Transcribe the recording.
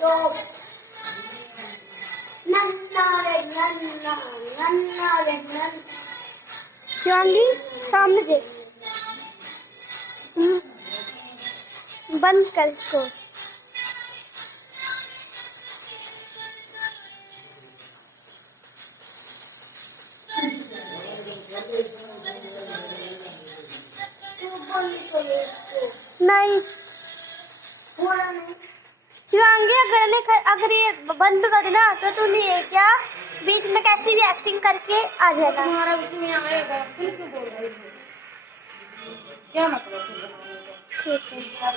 तो नन्ना रे नन्ना नन्ना रे नन्ना। शिवांगी सामने देख। बंद कर इसको। तू बोली तो ये इसको नहीं बोला नहीं। शिवांगी, अगर ये बंद कर देना तो तू नहीं है क्या, बीच में कैसी भी एक्टिंग करके आ जाएगा। तुम्हारा उसमें आएगा, तुम क्यों बोल रही हो? क्या मतलब? ठीक है।